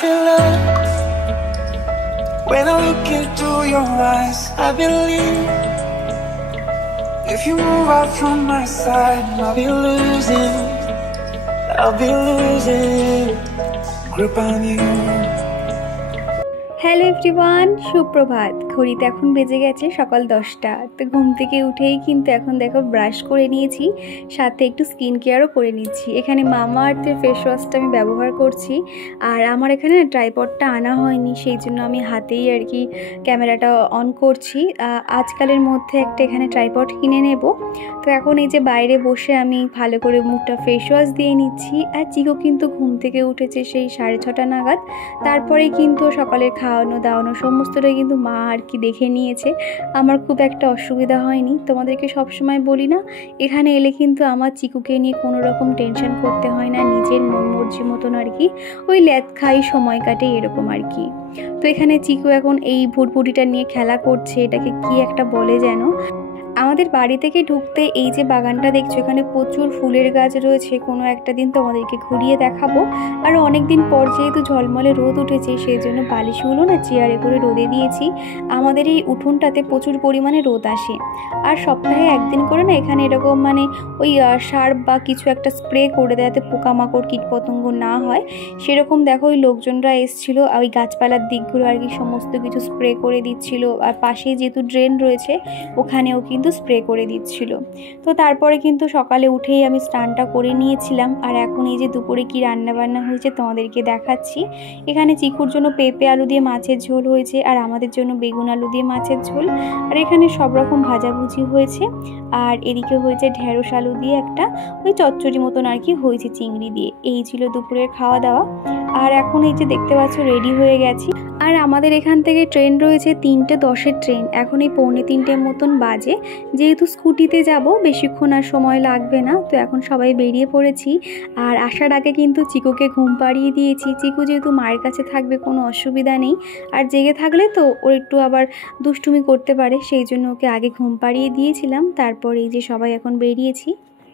feel love when I look into your eyes. I believe if you move out from my side, I'll be losing grip on you. Hello everyone, সুপ্রভাত। ঘড়িতে এখন বেজে গেছে সকাল 10টা। তো ঘুম থেকে উঠেই কিন্তু এখন দেখো ব্রাশ করে নিয়েছি, সাথে একটু স্কিন কেয়ারও করে নিচ্ছি। এখানে মামা আর্থের ফেস ওয়াশটা আমি ব্যবহার করছি। আর আমার এখানে ট্রাইপডটা আনা হয়নি, সেই জন্য আমি হাতেই আর কি ক্যামেরাটা অন করছি। আজকালের মধ্যে একটা এখানে ট্রাইপড কিনে নেব। তো এখন এই যে বাইরে বসে আমি ভালো করে মুখটা ফেস ওয়াশ দিয়ে নিচ্ছি। আর চিকো কিন্তু ঘুম থেকে উঠেছে সেই 6:30 নাগাদ। তারপরে কিন্তু সকালের খাওয়ানো দাওয়ানো সমস্তটাই কিন্তু মা আর কি দেখে নিয়েছে। আমার খুব একটা অসুবিধা হয়নি। তোমাদেরকে সবসময় বলি না, এখানে এলে কিন্তু আমার চিকুকে নিয়ে কোনো রকম টেনশন করতে হয় না, নিজের মন মর্জি মতন আর কি ওই ল্যাদ খাই সময় কাটে এরকম আর কি। তো এখানে চিকু এখন এই ভুটভুটিটা নিয়ে খেলা করছে, এটাকে কি একটা বলে যেন। আমাদের বাড়ি থেকে ঢুকতে এই যে বাগানটা দেখছো, এখানে প্রচুর ফুলের গাছ রয়েছে। কোনো একটা দিন তোমাদেরকে ঘুরিয়ে দেখাবো। আর অনেক দিন পর যেহেতু ঝলমলে রোদ উঠেছে, সেই জন্য বালিশগুলো না চেয়ারে করে রোদে দিয়েছি। আমাদের এই উঠোনটাতে প্রচুর পরিমাণে রোদ আসে। আর সপ্তাহে একদিন করে না এখানে এরকম মানে ওই সার বা কিছু একটা স্প্রে করে দেয়, যাতে পোকামাকড় কীটপতঙ্গ না হয়। সেরকম দেখো ওই লোকজনরা এসেছিলো, ওই গাছপালার দিকগুলো আর কি সমস্ত কিছু স্প্রে করে দিচ্ছিল। আর পাশেই যেহেতু ড্রেন রয়েছে, ওখানেও কিন্তু স্প্রে করে দিচ্ছিল। তো তারপরে কিন্তু সকালে উঠেই আমি স্নানটা করে নিয়েছিলাম। আর এখন এই যে দুপুরে কি রান্না বান্না হয়েছে তোমাদেরকে দেখাচ্ছি। এখানে চিকুর জন্য পেঁপে আলু দিয়ে মাছের ঝোল হয়েছে, আর আমাদের জন্য বেগুন আলু দিয়ে মাছের ঝোল। আর এখানে সব রকম ভাজাভুজি হয়েছে। আর এদিকে হয়েছে ঢেঁড়স আলু দিয়ে একটা ওই চচ্চড়ি মতন আর কি হয়েছে চিংড়ি দিয়ে। এই ছিল দুপুরের খাওয়া দাওয়া। আর এখন এই যে দেখতে পাচ্ছ রেডি হয়ে গেছি। আর আমাদের এখান থেকে ট্রেন রয়েছে 3:10-এর ট্রেন। এখন এই 2:45 মতন বাজে। যেহেতু স্কুটিতে যাব, বেশিক্ষণ আর সময় লাগবে না। তো এখন সবাই বেরিয়ে পড়েছি। আর আসার আগে কিন্তু চিকুকে ঘুম পাড়িয়ে দিয়েছি। চিকু যেহেতু মায়ের কাছে থাকবে, কোনো অসুবিধা নেই। আর জেগে থাকলে তো ওর একটু আবার দুষ্টুমি করতে পারে, সেই জন্য ওকে আগে ঘুম পাড়িয়ে দিয়েছিলাম। তারপর এই যে সবাই এখন বেরিয়েছি।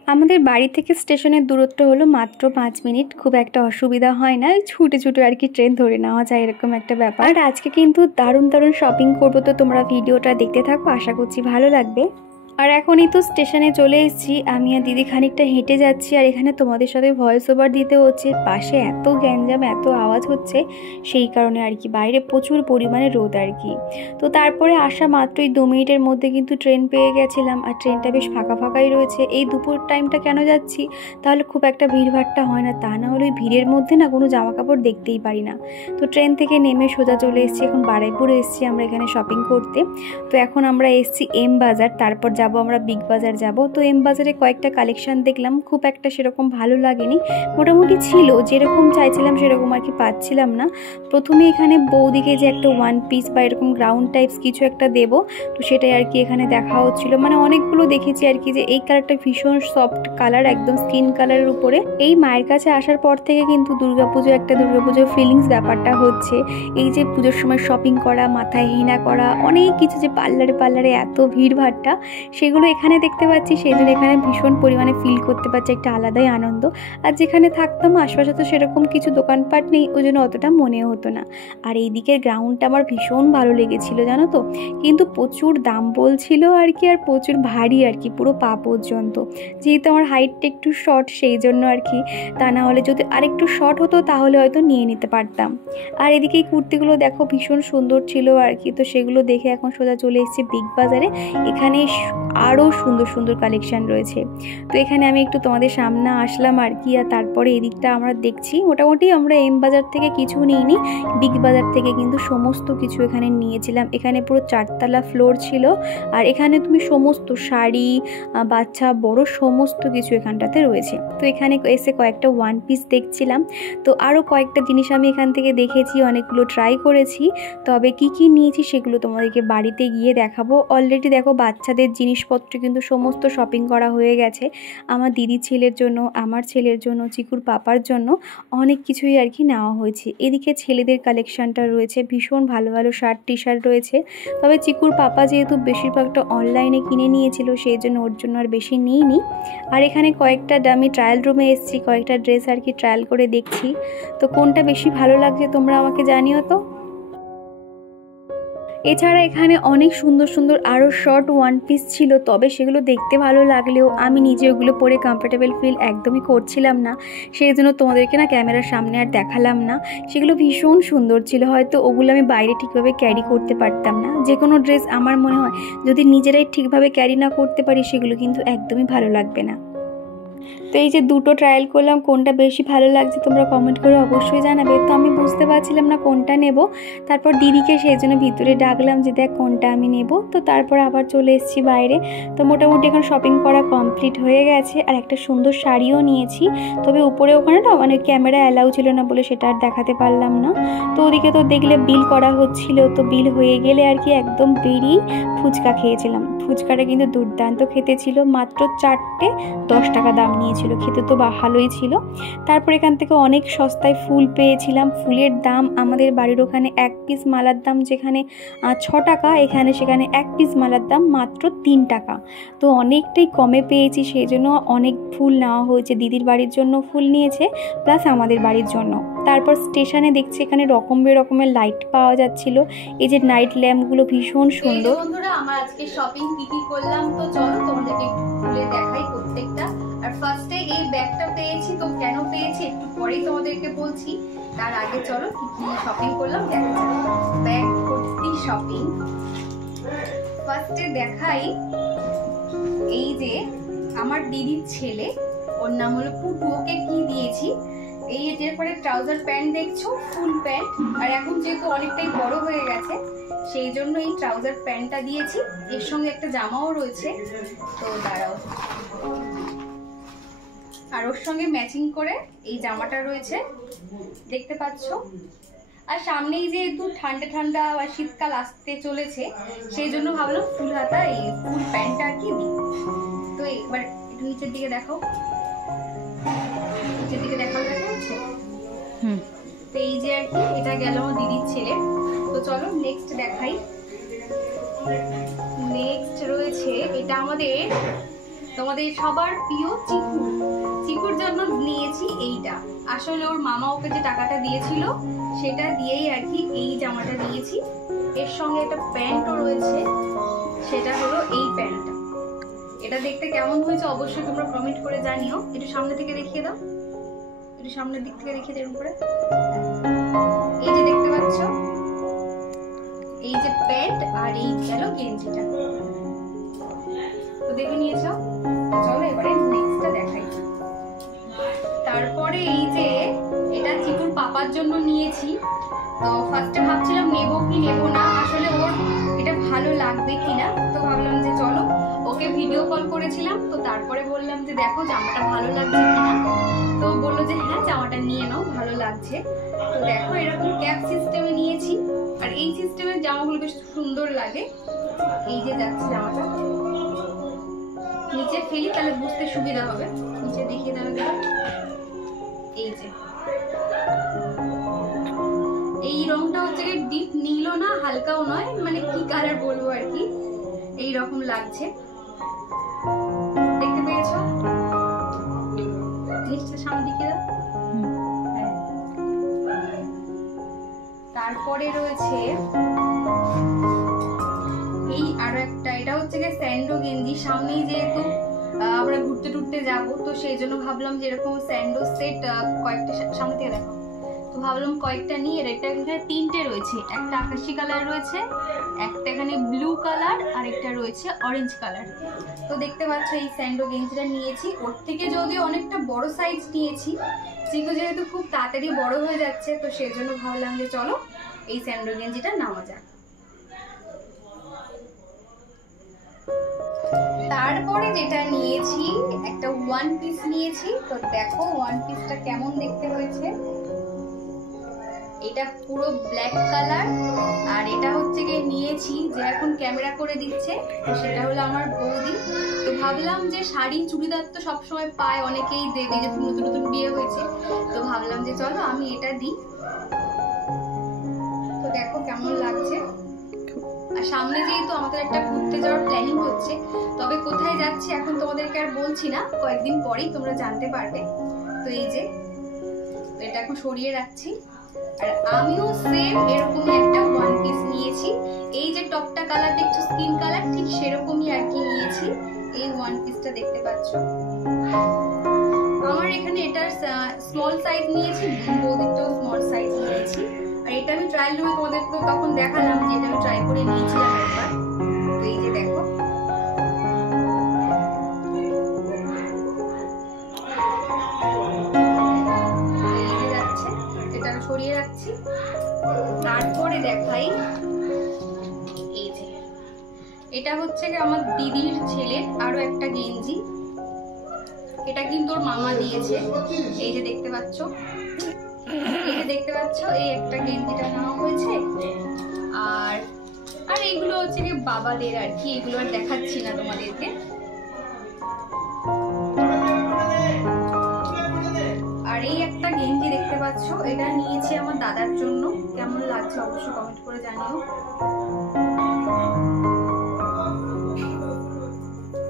আমাদের বাড়ি থেকে স্টেশনের দূরত্ব হলো মাত্র 5 মিনিট। খুব একটা অসুবিধা হয় না, ছুটে ছুটে আর কি ট্রেন ধরে নেওয়া যায়, এরকম একটা ব্যাপার। আর আজকে কিন্তু দারুণ দারুণ শপিং করবো। তো তোমরা ভিডিওটা দেখতে থাকো, আশা করছি ভালো লাগবে। আর এখনই তো স্টেশনে চলে এসেছি। আমি আর দিদি খানিকটা হেঁটে যাচ্ছি। আর এখানে তোমাদের সাথে ভয়েস ওভার দিতে হচ্ছে, পাশে এত গ্যাঞ্জাম এত আওয়াজ হচ্ছে, সেই কারণে আর কি। বাইরে প্রচুর পরিমাণে রোদ আর কি। তো তারপরে আসা মাত্রই 2 মিনিটের মধ্যে কিন্তু ট্রেন পেয়ে গেছিলাম। আর ট্রেনটা বেশ ফাঁকা ফাঁকাই রয়েছে। এই দুপুর টাইমটা কেন যাচ্ছি, তাহলে খুব একটা ভিড়ভাট্টা হয় না। তা না হলে ভিড়ের মধ্যে না কোনো জামা কাপড় দেখতেই পারি না। তো ট্রেন থেকে নেমে সোজা চলে এসেছি, এখন বারুইপুরে এসেছি আমরা এখানে শপিং করতে। তো এখন আমরা এসেছি এম বাজার, তারপর যাব আমরা বিগ বাজার যাব। তো এম বাজারে কয়েকটা কালেকশন দেখলাম, খুব একটা সেরকম ভালো লাগেনি। মোটামুটি ছিল, যেরকম চাইছিলাম সেরকম আর কি পাচ্ছিলাম না। প্রথমে এখানে বৌদিকে যে একটা 1 পিস বা এরকম গ্রাউন্ড টাইপস কিছু একটা দেব, তো সেটাই আর কি এখানে দেখা হচ্ছিল। মানে অনেকগুলো দেখেছি আর কি, যে এই কালারটা ভীষণ সফট কালার, একদম স্কিন কালারের উপরে। এই মায়ের কাছে আসার পর থেকে কিন্তু দুর্গাপুজোর ফিলিংস ব্যাপারটা হচ্ছে। এই যে পুজোর সময় শপিং করা, মাথায় হেনা করা, অনেক কিছু, যে পার্লারে এত ভিড় ভাট্টা, সেগুলো এখানে দেখতে পাচ্ছি। সেই জন্য এখানে ভীষণ পরিমাণে ফিল করতে পারছি একটা আলাদাই আনন্দ। আর যেখানে থাকতাম আশপাশে তো সেরকম কিছু দোকানপাট নেই, ওই জন্য অতটা মনে হতো না। আর এই দিকের গ্রাউন্ডটা আমার ভীষণ ভালো লেগেছিল জানো তো, কিন্তু প্রচুর দাম বলছিল আর কি। আর প্রচুর ভারী আর কি, পুরো পা পর্যন্ত। যেহেতু আমার হাইটটা একটু শর্ট, সেই জন্য আর কি। তা না হলে যদি আরেকটু শর্ট হতো তাহলে হয়তো নিয়ে নিতে পারতাম। আর এদিকে এই কুর্তিগুলো দেখো ভীষণ সুন্দর ছিল আর কি। তো সেগুলো দেখে এখন সোজা চলে এসেছি বিগ বাজারে। এখানে আরও সুন্দর সুন্দর কালেকশান রয়েছে। তো এখানে আমি একটু তোমাদের সামনে আসলাম আর কি। আর তারপরে এদিকটা আমরা দেখছি, মোটামুটি আমরা এম বাজার থেকে কিছু নিইনি, বিগ বাজার থেকে কিন্তু সমস্ত কিছু এখানে নিয়েছিলাম। এখানে পুরো 4তলা ফ্লোর ছিল। আর এখানে তুমি সমস্ত শাড়ি, বাচ্চা বড় সমস্ত কিছু এখানটাতে রয়েছে। তো এখানে এসে কয়েকটা 1 পিস দেখছিলাম। তো আরও কয়েকটা জিনিস আমি এখান থেকে দেখেছি, অনেকগুলো ট্রাই করেছি। তবে কি কি নিয়েছি সেগুলো তোমাদেরকে বাড়িতে গিয়ে দেখাবো। অলরেডি দেখো বাচ্চাদের জিনিস জিনিসপত্র কিন্তু সমস্ত শপিং করা হয়ে গেছে। আমার দিদির ছেলের জন্য, আমার ছেলের জন্য, চিকুর পাপার জন্য অনেক কিছুই আর কি নেওয়া হয়েছে। এদিকে ছেলেদের কালেকশানটা রয়েছে, ভীষণ ভালো ভালো শার্ট টি শার্ট রয়েছে। তবে চিকুর পাপা যেহেতু বেশিরভাগটা অনলাইনে কিনে নিয়েছিল, সেই জন্য ওর জন্য আর বেশি নিইনি। আর এখানে কয়েকটা আমি ট্রায়াল রুমে এসেছি, কয়েকটা ড্রেস আর কি ট্রায়াল করে দেখছি। তো কোনটা বেশি ভালো লাগছে তোমরা আমাকে জানিও তো। এছাড়া এখানে অনেক সুন্দর সুন্দর আরও শর্ট ওয়ান পিস ছিল, তবে সেগুলো দেখতে ভালো লাগলেও আমি নিজে ওগুলো পরে কমফোর্টেবল ফিল একদমই করছিলাম না, সেই জন্য তোমাদেরকে না ক্যামেরার সামনে আর দেখালাম না। সেগুলো ভীষণ সুন্দর ছিল, হয়তো ওগুলো আমি বাইরে ঠিকভাবে ক্যারি করতে পারতাম না। যে কোনো ড্রেস আমার মনে হয় যদি নিজেরাই ঠিকভাবে ক্যারি না করতে পারি, সেগুলো কিন্তু একদমই ভালো লাগবে না। তো এই যে দুটো ট্রায়াল করলাম, কোনটা বেশি ভালো লাগছে তোমরা কমেন্ট করে অবশ্যই জানাবে। তো আমি বুঝতে পারছিলাম না কোনটা নেব, তারপর দিদিকে সেই জন্য ভিতরে ডাকলাম যে দেখ কোনটা আমি নেব। তো তারপর আবার চলে এসেছি বাইরে। তো মোটামুটি এখন শপিং করা কমপ্লিট হয়ে গেছে, আর একটা সুন্দর শাড়িও নিয়েছি। তবে উপরে ওখানে না মানে ক্যামেরা অ্যালাউ ছিল না বলে সেটা আর দেখাতে পারলাম না। তো ওদিকে তো দেখলে বিল করা হচ্ছিল, তো বিল হয়ে গেলে আর কি একদম বেরিয়ে ফুচকা খেয়েছিলাম। ফুচকাটা কিন্তু দুর্দান্ত খেতে ছিল, মাত্র 4টে 10 টাকা দাম নিয়েছিল, খেতে তো ভালোই ছিল। তারপর এখান থেকে অনেক সস্তায় ফুল পেয়েছিলাম। ফুলের দাম আমাদের বাড়ির ওখানে এক পিস মালার দাম যেখানে 6 টাকা, সেখানে এক পিস মালার দাম মাত্র 3 টাকা। তো অনেকটাই কমে পেয়েছি, সেই জন্য অনেক ফুল নেওয়া হয়েছে। দিদির বাড়ির জন্য ফুল নিয়েছে, প্লাস আমাদের বাড়ির জন্য। তারপর স্টেশনে দেখছি এখানে রকম বেরকমের লাইট পাওয়া যাচ্ছিল, এই যে নাইট ল্যাম্পগুলো ভীষণ সুন্দর। বন্ধুরা আমার আজকে শপিং কি করলাম তো চলো তোমাদেরকে একটু খুলে দেখাই প্রত্যেকটা। আর ফার্স্টে এই ব্যাগটা পেয়েছি, তো কেন পেয়েছি একটু পরেই তোমাদেরকে বলছি। তার আগে চলো কি কি শপিং করলাম দেখা যাক। ব্যাগ ভর্তি শপিং। ফার্স্টে দেখাই এই যে আমার দিদির ছেলে, ওর নাম হলো পুপু, ওকে কি দিয়েছি এই এর পরে ট্রাউজার প্যান্ট দেখছো, ফুল প্যান্ট। আর এখন যেহেতু অনেকটাই বড় হয়ে গেছে, সেই জন্য এই ট্রাউজার প্যান্টটা দিয়েছি। এর সঙ্গে একটা জামাও রয়েছে, তো দাঁড়াও। আর ওর সঙ্গে ম্যাচিং করে এই জামাটা রয়েছে, দেখতে পাচ্ছ। আর সামনেই যেহেতু ঠান্ডা ঠান্ডা বা শীতকাল আসতে চলেছে, সেই জন্য ভাবলাম ফুল হাতা এই ফুল প্যান্টটা আর কি দিই। তো এবার একটু নিচের দিকে দেখো, নিচের দিকে দেখা যাচ্ছে। তো এই যে আর কি এটা গেল আমার দিদির ছেলে। তো চলো নেক্সট দেখাই। নেক্সট রয়েছে এটা তোমাদের সবার প্রিয় চিকুর জন্য নিয়েছি এইটা। আসলে ওর মামা ওকে যে টাকাটা দিয়েছিল সেটা দিয়েই আর কি এই জামাটা নিয়েছি। এর সঙ্গে একটা প্যান্টও রয়েছে, সেটা হলো এই প্যান্টটা। এটা দেখতে কেমন হয়েছে অবশ্যই তোমরা কমেন্ট করে জানিও। একটু সামনে থেকে দেখিয়ে দাও, একটু সামনের দিক থেকে দেখিয়ে দেব করে। এই যে দেখতে পাচ্ছ, এই যে প্যান্ট আর এই গেল গেঞ্জিটা, তো দেখে নিয়েছো। চলো এবারে নেক্সটটা দেখাই। তারপরে এই যে এটা চিকুর পাপার জন্য নিয়েছি। তো ফার্স্টে ভাবছিলাম নেবো কি নেবো না, আসলে ওর এটা ভালো লাগবে কিনা। তো ভাবলাম যে চলো, ওকে ভিডিও কল করেছিলাম। তো তারপরে বললাম যে দেখো জামাটা ভালো লাগছে কিনা। তো বললো যে হ্যাঁ জামাটা নিয়ে নাও, ভালো লাগছে। তো দেখো এরকম ক্যাপ সিস্টেমে নিয়েছি। আর এই সিস্টেমের জামাগুলো বেশ সুন্দর লাগে। এই যে যাচ্ছে জামাটা, নিচে ফেলি তাহলে বুঝতে সুবিধা হবে। নিচে দেখিয়ে দেওয়া গেল, এই যে এই রংটা হচ্ছে ডিপ নীলও না হালকাও নয়, মানে কি কালার বলবো আর কি, এই রকম লাগছে। দেখতে পেয়েছো? নিচটা সামনে দিকে দাও। তারপরে রয়েছে এই আরো একটা, এটা হচ্ছে গিয়ে স্যান্ডো গেঞ্জি। সামনেই যেহেতু আমরা ঘুরতে টুরতে যাবো, তো সেই জন্য ভাবলাম যে এরকম স্যান্ডো সেট কয়েকটা, সামনে থেকে দেখো। তো ভাবলাম কয়েকটা নিয়ে, এটা এখানে 3টে রয়েছে, একটা আকাশি কালার রয়েছে, একটা এখানে ব্লু কালার, আর একটা রয়েছে অরেঞ্জ কালার। তো দেখতে পাচ্ছ এই স্যান্ডো গেঞ্জিটা নিয়েছি। ওর থেকে যদিও অনেকটা বড় সাইজ নিয়েছি, চিকু যেহেতু খুব তাড়াতাড়ি বড় হয়ে যাচ্ছে, তো সেই জন্য ভাবলাম যে চলো এই স্যান্ডো গেঞ্জিটা নেওয়া যাক। তারপরে যেটা নিয়েছি একটা ওয়ান পিস নিয়েছি। তো দেখো ওয়ান পিসটা কেমন দেখতে হয়েছে। এটা পুরো ব্ল্যাক কালার, আর এটা হচ্ছে গিয়ে নিয়েছি যে এখন ক্যামেরা করে দিচ্ছে, তো সেটা হলো আমার বৌদি। তো ভাবলাম যে শাড়ি চুড়িদার তো সবসময় পায়, অনেকেই দেবে, যে নতুন নতুন বিয়ে হয়েছে, তো ভাবলাম যে চলো আমি এটা দিই। তো দেখো কেমন লাগছে। আর সামনে যেহেতু আমাদের একটা ঘুরতে যাওয়ার প্ল্যানিং হচ্ছে, তবে কোথায় যাচ্ছি এখন তোমাদেরকে আর বলছি না, কয়েকদিন পরেই তোমরা জানতে পারবে। তো এই যে এটা এখন সরিয়ে রাখছি। আর আমিও সেম এরকমই একটা ওয়ান পিস নিয়েছি, এই যে টপটা কালার দেখছো স্কিন কালার, ঠিক সেরকমই আর কি নিয়েছি। এই ওয়ান পিসটা দেখতে পাচ্ছ, আমার এখানে এটার স্মল সাইজ নিয়েছি, বৌদিরটাও স্মল সাইজ নিয়েছি। আর এটা আমি ট্রায়াল রুমে তোমাদের তো তখন দেখালাম, যেটা আমি ট্রাই করে নিয়েছিলাম একবার। তো এই যে দেখো, সরিয়ে রাখছি। তারপরে দেখাই, এই যে এটা হচ্ছে আমার দিদির ছেলের আরো একটা গেঞ্জি, এটা কিন্তু ওর মামা দিয়েছে। এই যে দেখতে পাচ্ছ, এই একটা গেঞ্জিটা নেওয়া হয়েছে। আর আর এইগুলো হচ্ছে কি বাবাদের আর কি, এগুলো আর দেখাচ্ছি না তোমাদেরকে। আর এই একটা গেঞ্জি দেখতে পাচ্ছ, এটা নিয়েছি আমার দাদার জন্য। কেমন লাগছে অবশ্যই কমেন্ট করে জানিও।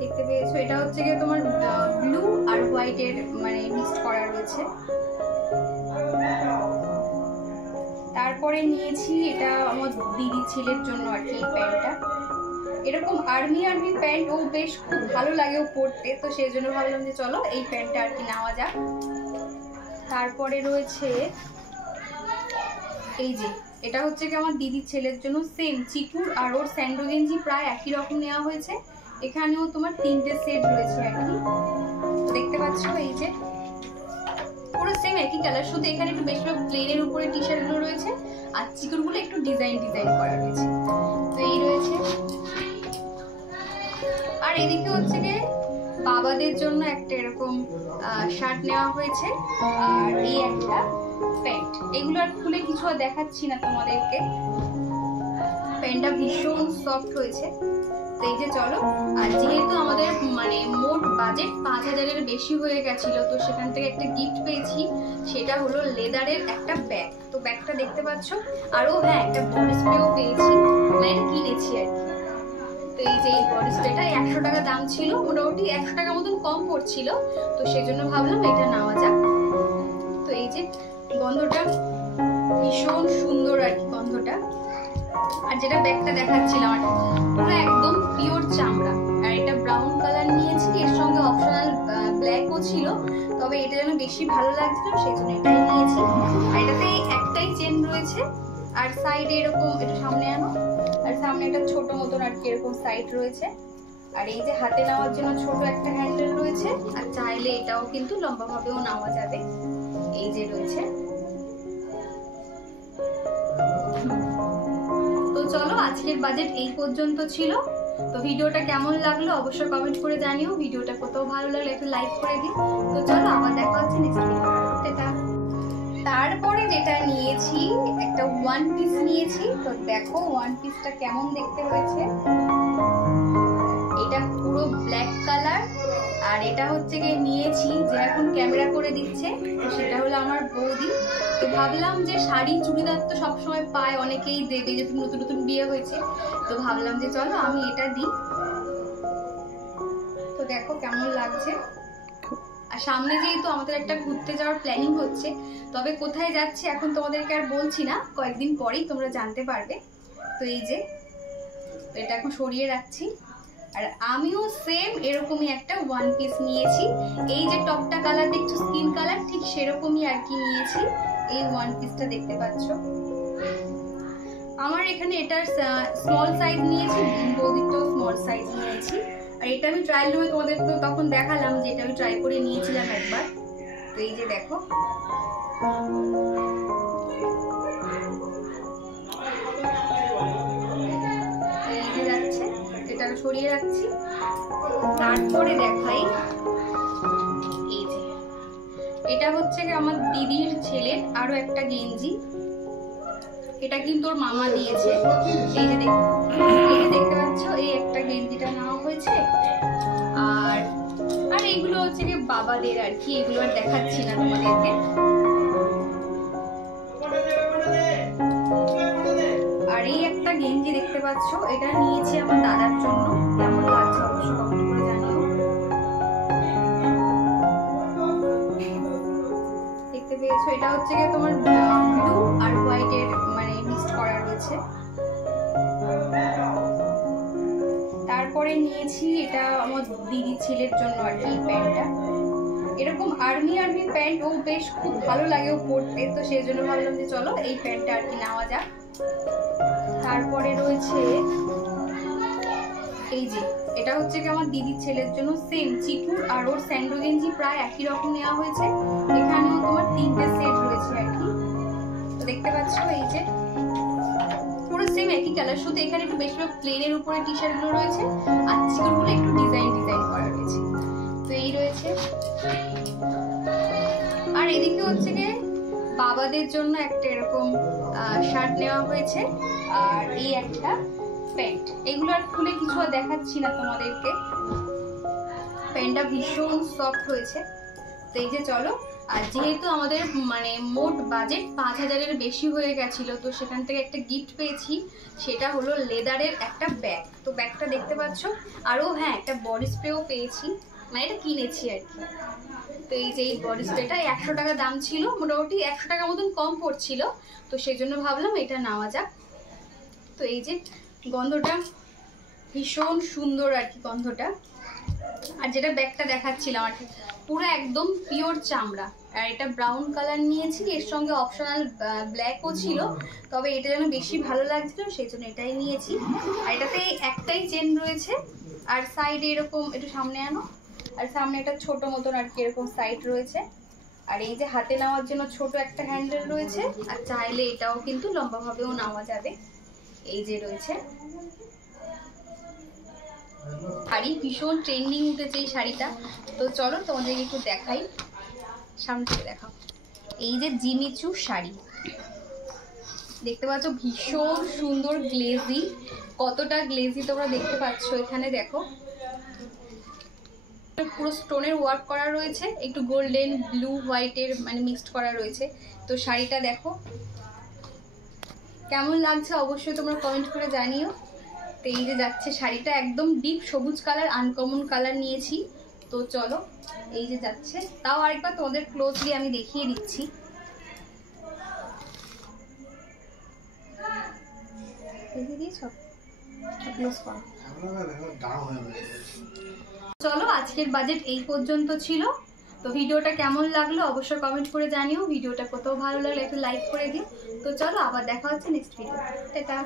দেখতে পেয়েছো, এটা হচ্ছে গিয়ে তোমার ব্লু আর হোয়াইটের মানে মিক্সড করা রয়েছে। তারপরে নিয়েছি এটা আমার দিদির ছেলের জন্য আর কি, এই প্যান্টটা। এরকম আর্মি প্যান্ট ও বেশ খুব ভালো লাগে ও পরতে, তো সেই জন্য ভাবলাম যে চলো এই প্যান্টটা আর কি নেওয়া যাক। তারপরে রয়েছে এই যে এটা হচ্ছে কি আমার দিদির ছেলের জন্য, সেম চিকুর আর ওর স্যান্ডো গেঞ্জি প্রায় একই রকম নেওয়া হয়েছে। এখানেও তোমার 3টে সেট রয়েছে আর কি, দেখতে পাচ্ছ। এই যে পুরো সেম একই কালার, শুধু এখানে একটু বেশিরভাগ প্লেনের উপরে টি শার্টগুলো রয়েছে, আর চিকুরগুলো একটু ডিজাইন করা রয়েছে। তো এই রয়েছে। আর এদিকে হচ্ছে গিয়ে বাবাদের জন্য একটা এরকম শার্ট নেওয়া হয়েছে, আর এই একটা প্যান্ট। এগুলো আর খুলে কিছু আর দেখাচ্ছি না তোমাদেরকে, প্যান্টটা ভীষণ সফট হয়েছে। তো এই যে চলো, আর যেহেতু আমাদের মানে মোট বাজেট 5000-এর বেশি হয়ে গেছিল, তো সেখান থেকে একটা গিফট পেয়েছি, সেটা হলো লেদারের একটা ব্যাগ। তো ব্যাগটা দেখতে পাচ্ছ, আরও হ্যাঁ একটা বডি স্প্রেও পেয়েছি, মানে এটা কিনেছি আর কি। তো এই যে এই বডি স্প্রেটা 100 টাকা দাম ছিল, মোটামুটি 100 টাকা মতন কম পড়ছিল, তো সেই জন্য ভাবলাম এটা নেওয়া যাক। তো এই যে গন্ধটা ভীষণ সুন্দর আর কি গন্ধটা। আর যেটা ব্যাগটা দেখাচ্ছিলাম, আর পুরো একদম পিওর চামড়া। আর এটা ব্রাউন কালার নিয়েছি, এর সঙ্গে অপশনাল ব্ল্যাকও ছিল, তবে এটা যেন বেশি ভালো লাগছিল সেই জন্য এটাই নিয়েছি। আর এটাতে একটাই চেন রয়েছে, আর সাইডে এরকম, এটা সামনে আনো, আর সামনে একটা ছোট মতন আর কি এরকম সাইড রয়েছে। আর এই যে হাতে নেওয়ার জন্য ছোট একটা হ্যান্ডেল রয়েছে, আর চাইলে এটাও কিন্তু লম্বা ভাবেও নেওয়া যাবে। এই যে রয়েছে। তো চলো, আজকের বাজেট এই পর্যন্ত ছিল। তো ভিডিওটা কেমন লাগলো অবশ্যই কমেন্ট করে জানিও। ভিডিওটা কোথাও ভালো লাগলে একটু লাইক করে দিও। তো চলো, আবার দেখা হচ্ছে নেক্সট ভিডিওতে। তারপরে যেটা নিয়েছি, একটা ওয়ান পিস নিয়েছি। তো দেখো ওয়ান পিসটা কেমন দেখতে হয়েছে। এটা পুরো ব্ল্যাক কালার, আর এটা হচ্ছে গিয়ে নিয়েছি যে এখন ক্যামেরা করে দিচ্ছে, তো সেটা হলো আমার বৌদি। তো ভাবলাম যে শাড়ি চুড়িদার তো সবসময় পায়, অনেকেই দেবে, যেহেতু নতুন নতুন বিয়ে হয়েছে, তো ভাবলাম যে চলো আমি এটা দিই। তো দেখো কেমন লাগছে। আর সামনে যেহেতু আমাদের একটা ঘুরতে যাওয়ার প্ল্যানিং হচ্ছে, তবে কোথায় যাচ্ছি এখন তোমাদেরকে আর বলছি না, কয়েকদিন পরেই তোমরা জানতে পারবে। তো এই যে এটা এখন সরিয়ে রাখছি। আর আমিও সেম এরকমই একটা ওয়ান পিস নিয়েছি, এই যে টপটা কালার দেখছো স্কিন কালার, ঠিক সেরকমই আর কি নিয়েছি। এই ওয়ান পিসটা দেখতে পাচ্ছ, আমার এখানে এটার স্মল সাইজ নিয়েছি, বৌদিরটাও স্মল সাইজ নিয়েছি। আর এটা আমি ট্রায়াল রুমে তোমাদের তো তখন দেখালাম, যে এটা আমি ট্রাই করে নিয়েছিলাম একবার। তো এই যে দেখো, এই যে যাচ্ছে, এটা সরিয়ে রাখছি। তারপরে দেখাই, এই যে এটা হচ্ছে আমার দিদির ছেলের আরো একটা গেঞ্জি, এটা কিন্তু ওর মামা দিয়েছে। এই যে দেখতে পাচ্ছ, এই একটা গেঞ্জিটা নেওয়া হয়েছে। আর আর এইগুলো হচ্ছে কি বাবাদের আর কি, এগুলো আর দেখাচ্ছি না তোমাদেরকে। আর এই একটা গেঞ্জি দেখতে পাচ্ছ, এটা নিয়েছি আমার দাদার জন্য। কেমন লাগছে অবশ্যই কমেন্ট করে জানিও। দেখতে পেয়েছো, এটা হচ্ছে কি তোমার ব্লু আর হোয়াইটের মানে মিক্সড করা রয়েছে। তারপরে নিয়েছি এটা আমার দিদি ছেলের জন্য আর কি, প্যান্টটা এরকম আর্মি প্যান্ট, ও বেশ খুব ভালো লাগে ও পরতে, তো সেই জন্য ভাবলাম যে চলো এই প্যান্টটা আর কি নেওয়া যাক। তারপরে রয়েছে এই যে, এটা হচ্ছে কি আমার দিদির ছেলের জন্য সেম চিকুর আর ওর স্যান্ডো গেঞ্জি প্রায় একই রকম নেওয়া হয়েছে। এখানেও তোমার 3টে সেট রয়েছে আর কি। তো দেখতে পাচ্ছ এই যে পুরো সেম একই কালার, শুধু এখানে একটু বেশিরভাগ প্লেনের উপরে টি শার্ট গুলো রয়েছে আর চিকুরগুলো একটু ডিজাইন করা রয়েছে। তো এই রয়েছে। আর এদিকে হচ্ছে কি বাবাদের জন্য একটা এরকম শার্ট নেওয়া হয়েছে আর এই একটা প্যান্ট। এগুলো আর খুলে কিছু আর দেখাচ্ছি না তোমাদেরকে। প্যান্টটা ভীষণ সফট হয়েছে। তো এই যে চলো, আর যেহেতু আমাদের মানে মোট বাজেট 5000-এর বেশি হয়ে গেছিল, তো সেখান থেকে একটা গিফট পেয়েছি, সেটা হলো লেদারের একটা ব্যাগ। তো ব্যাগটা দেখতে পাচ্ছ। আরও হ্যাঁ, একটা বডি স্প্রেও পেয়েছি, মানে এটা কিনেছি আর কি। তো এই যে এই বডি স্প্রেটা 100 টাকা দাম ছিল, মোটামুটি 100 টাকা মতন কম পড়ছিল, তো সেই জন্য ভাবলাম এটা নেওয়া যাক। তো এই যে গন্ধটা ভীষণ সুন্দর আর কি গন্ধটা। আর যেটা ব্যাগটা দেখাচ্ছিলাম আর কি, পুরো একদম পিওর চামড়া। আর এটা ব্রাউন কালার নিয়েছি, এর সঙ্গে অপশনাল ব্ল্যাকও ছিল, তবে এটা যেন বেশি ভালো লাগছিল সেই জন্য এটাই নিয়েছি। আর এটাতে একটাই চেন রয়েছে, আর সাইডে এরকম একটু সামনে আনো, আর সামনে একটা ছোট মতন আর কি এরকম সাইড রয়েছে। আর এই যে হাতে নেওয়ার জন্য ছোট একটা হ্যান্ডেল রয়েছে, আর চাইলে এটাও কিন্তু লম্বাভাবেও নেওয়া যাবে। এই যে রয়েছে শাড়ি, ভীষণ ট্রেন্ডিং উঠেছে এই শাড়িটা। তো চলো তোমাদেরকে একটু দেখাই, সামনে থেকে দেখাও। এই যে জিমিচু শাড়ি দেখতে পাচ্ছ, ভীষণ সুন্দর গ্লেজি। কতটা গ্লেজি তোমরা দেখতে পাচ্ছ, এখানে দেখো পুরো স্টোনের ওয়ার্ক করা রয়েছে, একটু গোল্ডেন ব্লু হোয়াইটের মানে মিক্সড করা রয়েছে। তো শাড়িটা দেখো কেমন লাগছে অবশ্যই তোমরা কমেন্ট করে জানিও। তো এই যে যাচ্ছে শাড়িটা, একদম ডিপ সবুজ কালার, আনকমন কালার নিয়েছি। তো চলো এই যে যাচ্ছে, তাও আরেকবার তোমাদের ক্লোজলি আমি দেখিয়ে দিচ্ছি। দেখিয়ে দিয়েছো? ক্লোজ করো। চলো আজকের বাজেট এই পর্যন্ত ছিল। তো ভিডিওটা কেমন লাগলো অবশ্যই কমেন্ট করে জানিও। ভিডিওটা কোথাও ভালো লাগলে একটু লাইক করে দিও। তো চলো আবার দেখা হচ্ছে নেক্সট ভিডিও। টাটা।